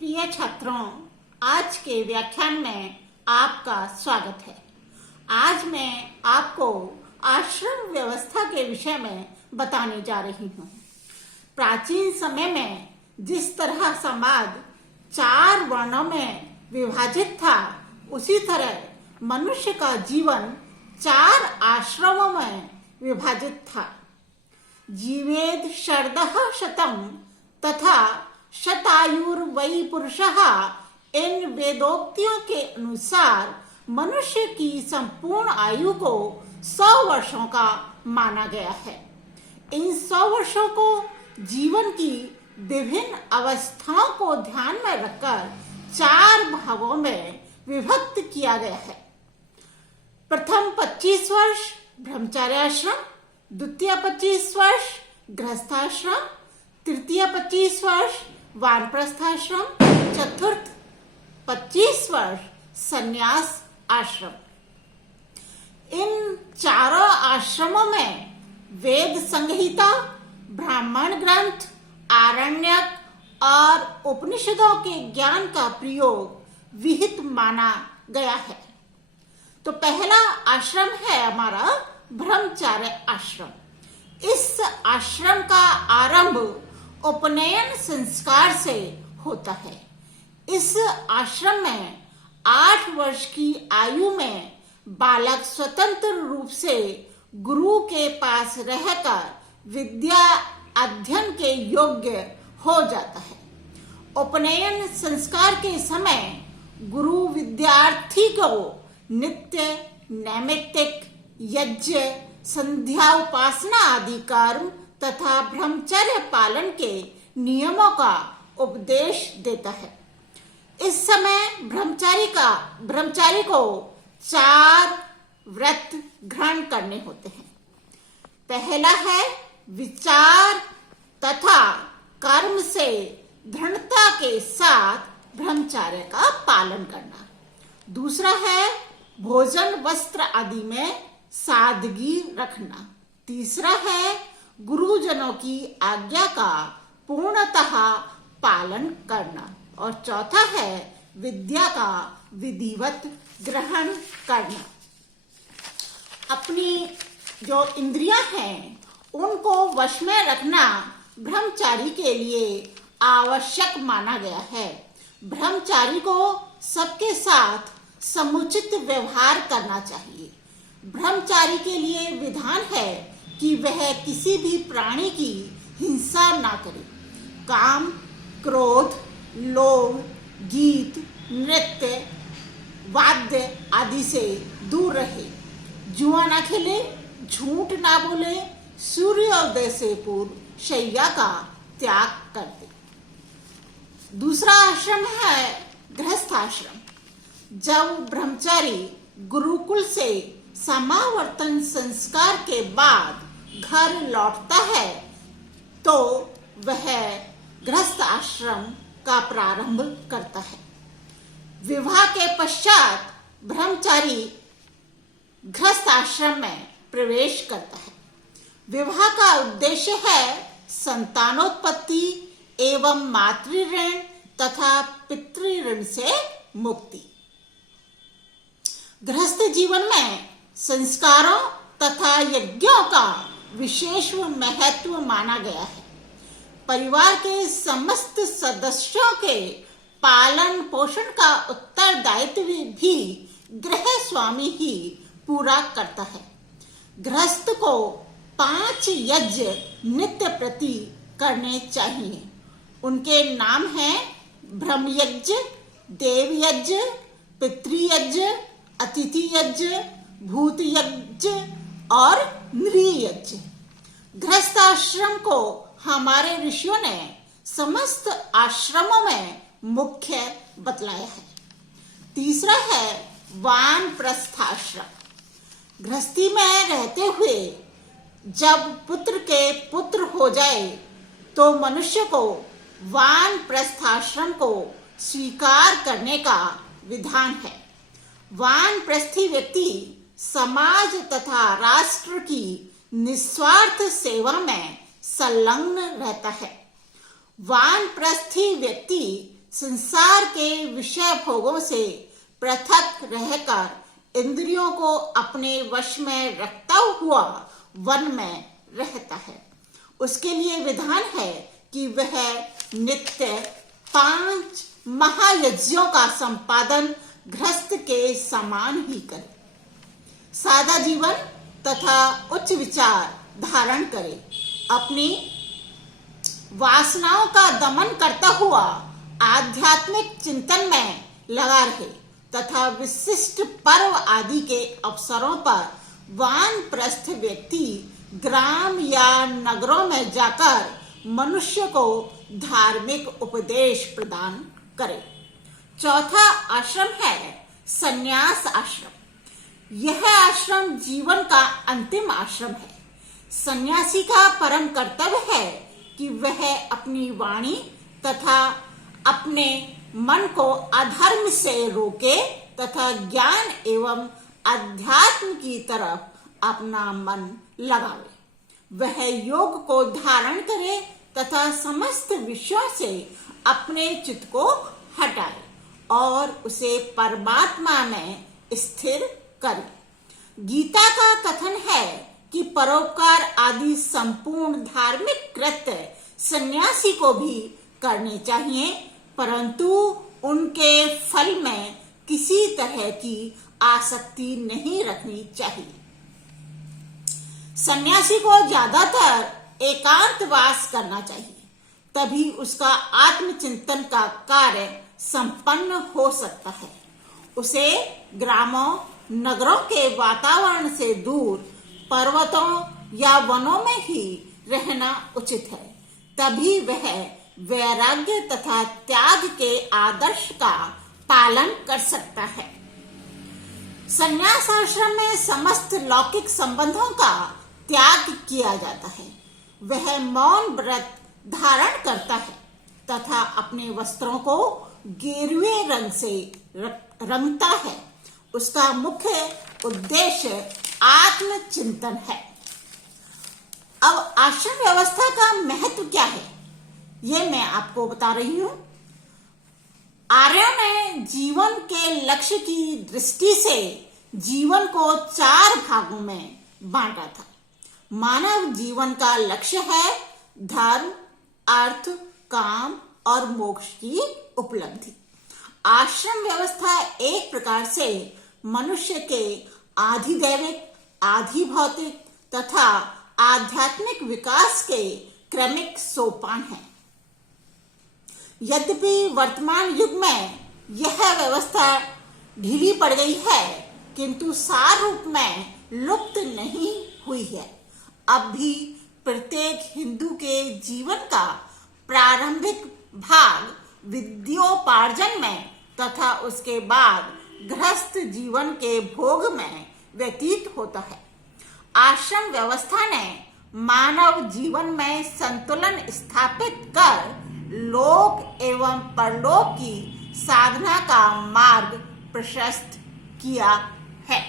प्रिय छात्रों, आज के व्याख्यान में आपका स्वागत है। आज मैं आपको आश्रम व्यवस्था के विषय में बताने जा रही हूँ। प्राचीन समय में जिस तरह समाज 4 वर्णों में विभाजित था, उसी तरह मनुष्य का जीवन 4 आश्रमों में विभाजित था। जीवेद शरदः शतम् तथा शतायुर्वै पुरुषः, इन वेदोक्तियों के अनुसार मनुष्य की संपूर्ण आयु को 100 वर्षों का माना गया है। इन 100 वर्षों को जीवन की विभिन्न अवस्थाओं को ध्यान में रखकर 4 भागों में विभक्त किया गया है। प्रथम 25 वर्ष ब्रह्मचार्याश्रम, द्वितीय 25 वर्ष गृहस्थाश्रम, तृतीय 25 वर्ष वानप्रस्थाश्रम, चतुर्थ 25 वर्ष संन्यास आश्रम। इन चारों आश्रमों में वेद संहिता, ब्राह्मण ग्रंथ, आरण्यक और उपनिषदों के ज्ञान का प्रयोग विहित माना गया है। तो पहला आश्रम है हमारा ब्रह्मचार्य आश्रम। इस आश्रम का आरंभ उपनयन संस्कार से होता है। इस आश्रम में 8 वर्ष की आयु में बालक स्वतंत्र रूप से गुरु के पास रहकर विद्या अध्ययन के योग्य हो जाता है। उपनयन संस्कार के समय गुरु विद्यार्थी को नित्य नैमित्तिक यज्ञ, संध्या उपासना आदि कर्म तथा ब्रह्मचर्य पालन के नियमों का उपदेश देता है। इस समय ब्रह्मचारी को 4 व्रत ग्रहण करने होते हैं। पहला है विचार तथा कर्म से दृढ़ता के साथ ब्रह्मचर्य का पालन करना। दूसरा है भोजन वस्त्र आदि में सादगी रखना। तीसरा है गुरुजनों की आज्ञा का पूर्णतः पालन करना। और चौथा है विद्या का विधिवत ग्रहण करना। अपनी जो इंद्रियां हैं उनको वश में रखना ब्रह्मचारी के लिए आवश्यक माना गया है। ब्रह्मचारी को सबके साथ समुचित व्यवहार करना चाहिए। ब्रह्मचारी के लिए विधान है कि वह किसी भी प्राणी की हिंसा ना करे। काम, क्रोध, लोभ, गीत, नृत्य, वाद्य आदि से दूर रहे। जुआ ना खेले, झूठ ना बोले, सूर्योदय से पूर्व शैया का त्याग कर दे। दूसरा आश्रम है गृहस्थाश्रम। जब ब्रह्मचारी गुरुकुल से समावर्तन संस्कार के बाद घर लौटता है तो वह गृहस्थ आश्रम का प्रारंभ करता है। विवाह के पश्चात ब्रह्मचारी गृहस्थ आश्रम में प्रवेश करता है। विवाह का उद्देश्य है संतानोत्पत्ति एवं मातृ ऋण तथा पितृ ऋण से मुक्ति। गृहस्थ जीवन में संस्कारों तथा यज्ञों का विशेष महत्व माना गया है। परिवार के समस्त सदस्यों के पालन पोषण का उत्तरदायित्व भी गृह स्वामी ही पूरा करता है। गृहस्थ को 5 यज्ञ नित्य प्रति करने चाहिए। उनके नाम हैं ब्रह्म यज्ञ, देव यज्ञ, पितृयज्ञ, अतिथि यज्ञ, भूत यज्ञ और नृ यज्ञ। गृहस्थ आश्रम को हमारे ऋषियों ने समस्त आश्रमों में मुख्य बतलाया है। तीसरा है वानप्रस्थाश्रम। गृहस्थी में रहते हुए जब पुत्र के पुत्र हो जाए तो मनुष्य को वानप्रस्थाश्रम को स्वीकार करने का विधान है। वानप्रस्थी व्यक्ति समाज तथा राष्ट्र की निस्वार्थ सेवा में संलग्न रहता है। वानप्रस्थी व्यक्ति संसार के विषय भोगों से पृथक रहकर इंद्रियों को अपने वश में रखता हुआ वन में रहता है। उसके लिए विधान है कि वह नित्य 5 महायज्ञों का संपादन गृहस्थ के समान ही करे, सादा जीवन तथा उच्च विचार धारण करे, अपनी वासनाओं का दमन करता हुआ आध्यात्मिक चिंतन में लगा रहे तथा विशिष्ट पर्व आदि के अवसरों पर वानप्रस्थ व्यक्ति ग्राम या नगरों में जाकर मनुष्य को धार्मिक उपदेश प्रदान करे। चौथा आश्रम है संन्यास आश्रम। यह आश्रम जीवन का अंतिम आश्रम है। सन्यासी का परम कर्तव्य है कि वह अपनी वाणी तथा अपने मन को अधर्म से रोके तथा ज्ञान एवं अध्यात्म की तरफ अपना मन लगावे। वह योग को धारण करे तथा समस्त विषयों से अपने चित्त को हटाए और उसे परमात्मा में स्थिर करे। गीता का कथन है कि परोपकार आदि संपूर्ण धार्मिक कृत्य सन्यासी को भी करने चाहिए, परंतु उनके फल में किसी तरह की आसक्ति नहीं रखनी चाहिए। सन्यासी को ज्यादातर एकांतवास करना चाहिए, तभी उसका आत्मचिंतन का कार्य संपन्न हो सकता है। उसे ग्रामों नगरों के वातावरण से दूर पर्वतों या वनों में ही रहना उचित है, तभी वह वैराग्य तथा त्याग के आदर्श का पालन कर सकता है। संन्यास आश्रम में समस्त लौकिक संबंधों का त्याग किया जाता है। वह मौन व्रत धारण करता है तथा अपने वस्त्रों को गेरुए रंग से रंगता है। उसका मुख्य उद्देश्य आत्मचिंतन है। अब आश्रम व्यवस्था का महत्व क्या है, ये मैं आपको बता रही हूं। आर्यों ने जीवन के लक्ष्य की दृष्टि से जीवन को 4 भागों में बांटा था। मानव जीवन का लक्ष्य है धर्म, अर्थ, काम और मोक्ष की उपलब्धि। आश्रम व्यवस्था एक प्रकार से मनुष्य के आधिदैविक, आधि भौतिक तथा आध्यात्मिक विकास के क्रमिक सोपान है। यद्यपि वर्तमान युग में यह व्यवस्था ढीली पड़ गई है, किंतु सार रूप में लुप्त नहीं हुई है। अब भी प्रत्येक हिंदू के जीवन का प्रारंभिक भाग विद्योपार्जन में तथा उसके बाद गृहस्थ जीवन के भोग में व्यतीत होता है। आश्रम व्यवस्था ने मानव जीवन में संतुलन स्थापित कर लोक एवं परलोक की साधना का मार्ग प्रशस्त किया है।